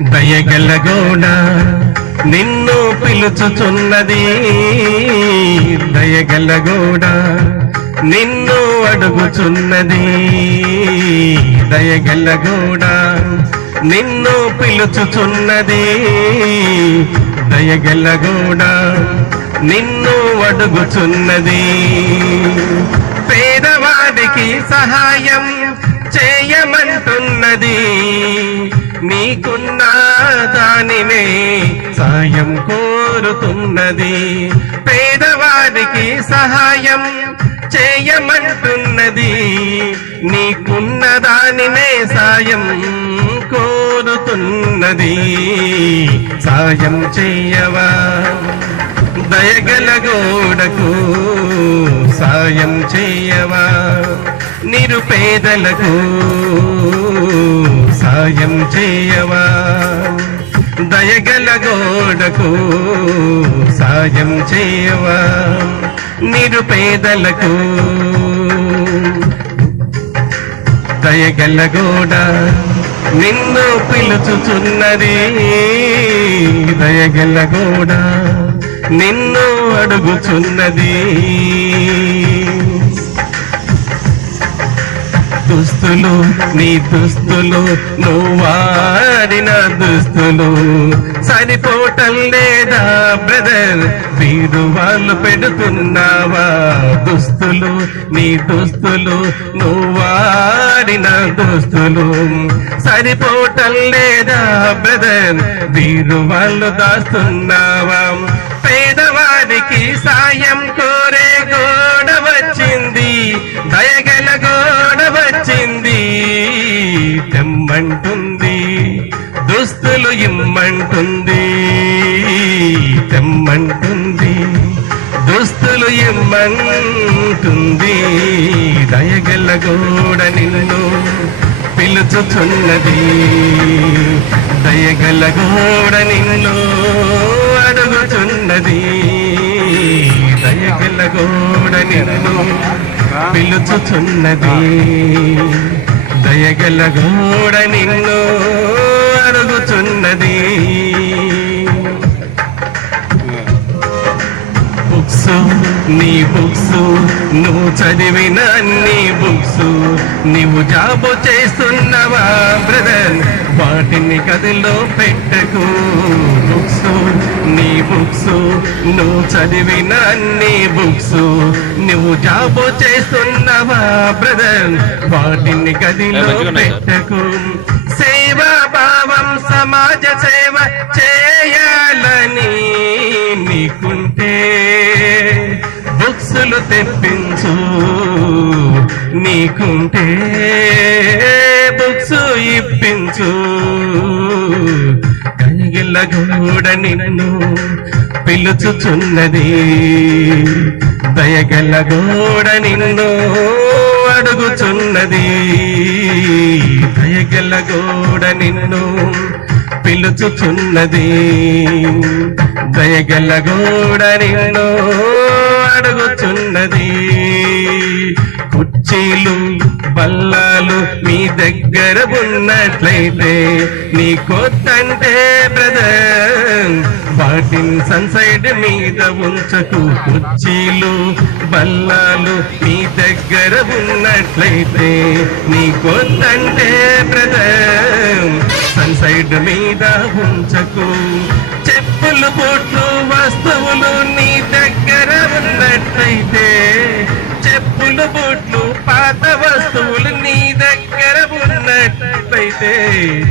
దయగలగోడ నిన్ను పిలుచుచున్నది. దయగలగోడ నిన్ను అడుగుచున్నది. దయగలగోడ నిన్ను పిలుచుచున్నది. దయగలగోడ నిన్ను అడుగుచున్నది. పేదవాడికి సహాయం చేయమంటున్నది. నీకున్న దానినే సాయం కోరుతున్నది. పేదవారికి సహాయం చేయమంటున్నది. నీకున్న దానినే సాయం కోరుతున్నది. సాయం చేయవా? దయగలగోడకు సాయం చేయవా? నిరుపేదలకు సాయం చేయవా? దయగల గోడకు సాయం చేయవా? నిరుపేదలకు దయగలగోడ నిన్ను పిలుచుచున్నది. దయగలగోడ నిన్ను అడుగుచున్నది. దుస్తులు నీ దుస్తులు నువ్వు వాడిన దుస్తులు. సరిపోటం లేదా బ్రదర్? వీరు వాళ్ళు పెడుతున్నావా దుస్తులు? నీ దుస్తులు నువ్వు వాడిన దుస్తులు. సరిపోటం లేదా బ్రదర్? వీరు వాళ్ళు దాస్తున్నావా? పేదవారికి సాయం దుస్తులు ఇమ్మంటుంది తెమ్మంటుంది. దుస్తులు ఇమ్మంటుంది దయగల్ల గోడ నిన్ను పిలుచుచున్నది. దయగల్ల గోడ నిన్ను అడుగుచున్నది. దయగల్ల గోడ నిన్ను పిలుచుచున్నది. దయగల్ల గోడ నిన్ను బుక్స్ నీ బుక్స్ నువ్వు చదివిన అన్ని బుక్స్ నీవు జాబు చేస్తున్నావా బ్రదర్? వాటిని గదిలో పెట్టకు. బుక్స్ నీ బుక్స్ నువ్వు చదివిన అన్ని బుక్స్ నువ్వు జాబు చేస్తున్నావా బ్రదర్? వాటిని గదిలో పెట్టకు. సేవా భావం సమాజ సేవ చేయాలని తెప్పించు. నీకుంటే బుక్స్ ఇప్పించు. కలిగిల్ల గోడ నిన్ను పిలుచుచున్నది. దయగల గోడ నిన్ను అడుగుచున్నది. దయగల గోడ నిన్ను పిలుచుచున్నది. దయగల గోడ నిన్ను అడుగు కుర్చీలు బల్లాలు మీ దగ్గర ఉన్నట్లయితే నీ కొత్తంటే బ్రదర్. వాటిని సన్సైడ్ మీద ఉంచకు కుర్చీలు బల్లాలు మీ దగ్గర ఉన్నట్లయితే నీ కొత్తంటే బ్రదర్. సన్సైడ్ మీద ఉంచకు. చెప్పులు బోట్లు వస్తువులు నీ దగ్గర ఉన్నట్టు పాత వస్తువులు నీ దగ్గర ఉన్నట్లయితే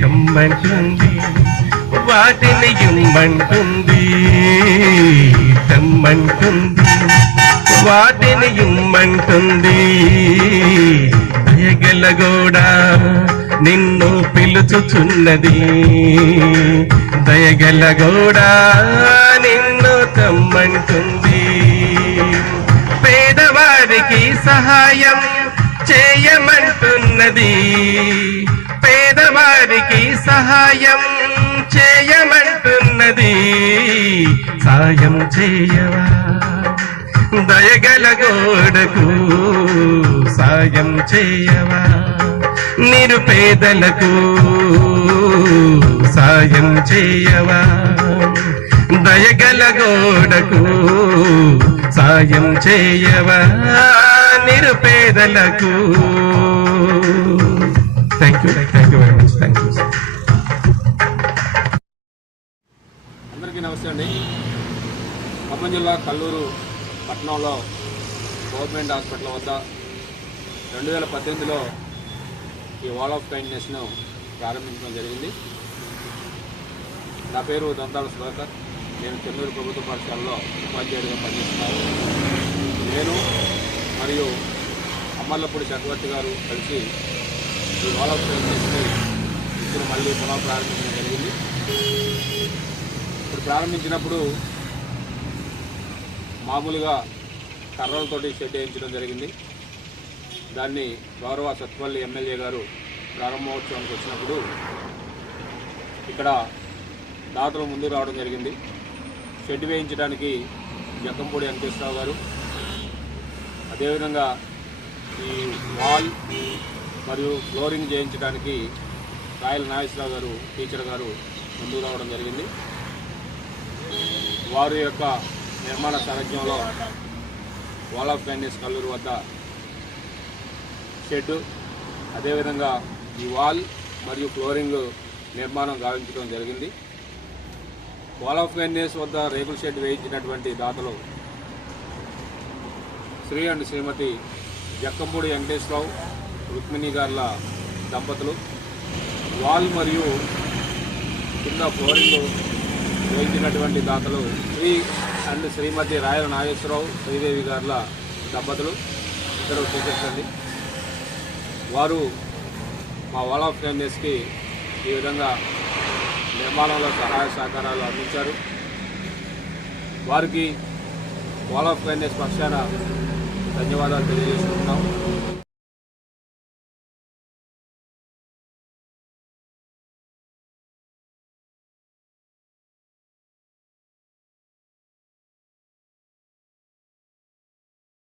కమ్మంటుంది వాటిని ఇమ్మంటుంది తమ్మంటుంది వాటిని ఇమ్మంటుంది. దయగలగోడా నిన్ను పిలుచుచున్నది దయగలగోడా నిన్ను తమ్మ సాయం చేయవా? దయగల గోడకు సాయం చేయవా? నిరుపేదలకు సాయం చేయవా? దయగల గోడకు సాయం చేయవా? నిరుపేదలకు thank you thank you very much thank you అందరికీ నమస్తే అండి. ఖమ్మం జిల్లా కల్లూరు పట్టణంలో గవర్నమెంట్ హాస్పిటల్ వద్ద రెండు వేల పద్దెనిమిదిలో ఈ వాల్ ఆఫ్ కైండ్నెస్ను ప్రారంభించడం జరిగింది. నా పేరు దంతాల సుధాకర్. నేను చెన్నూరు ప్రభుత్వ పాఠశాలలో ఉపాధ్యాయుడిగా పనిచేస్తున్నాను. నేను మరియు అమ్మల్లపూడి చక్రవర్తి గారు కలిసి ఈ వాల్ ఆఫ్ కైండ్నెస్ని ఇప్పుడు మళ్ళీ పునః ప్రారంభించడం జరిగింది. ఇప్పుడు ప్రారంభించినప్పుడు మామూలుగా కర్రలతోటి షెడ్ వేయించడం జరిగింది. దాన్ని గౌరవ సత్పల్లి ఎమ్మెల్యే గారు ప్రారంభోత్సవానికి వచ్చినప్పుడు ఇక్కడ దాతలు ముందు రావడం జరిగింది. షెడ్ వేయించడానికి జక్కంపూడి వెంకటేశ్వరరావు గారు అదేవిధంగా ఈ వాల్ మరియు ఫ్లోరింగ్ చేయించడానికి రాయల్ నాగేశ్వరరావు గారు టీచర్ గారు ముందుకు రావడం జరిగింది. వారి యొక్క నిర్మాణ సారథ్యంలో వాల్ ఆఫ్ కైండ్నెస్ కల్లూరు వద్ద షెడ్డు అదేవిధంగా ఈ వాల్ మరియు ఫ్లోరింగ్ నిర్మాణం గావించడం జరిగింది. వాల్ ఆఫ్ కైండ్నెస్ వద్ద రేకుల షెడ్ వేయించినటువంటి దాతలు శ్రీ అండ్ శ్రీమతి జక్కంపూడి వెంకటేశ్వరరావు రుక్మిణి గారుల దంపతులు. వాల్ మరియు కింద ఫ్లోరింగ్ వేయించినటువంటి దాతలు శ్రీ అండ్ శ్రీమతి రాయల నాగేశ్వరరావు శ్రీదేవి గారుల దంపతులు ఇద్దరు టీచర్స్ వారు మా వాల్ ఆఫ్ కైండ్నెస్కి ఈ విధంగా నిర్మాణంలో సహాయ సహకారాలు అందించారు. వారికి వాల్ ఆఫ్ కైండ్నెస్ పక్షాన ధన్యవాదాలు తెలియజేసుకుంటున్నాం.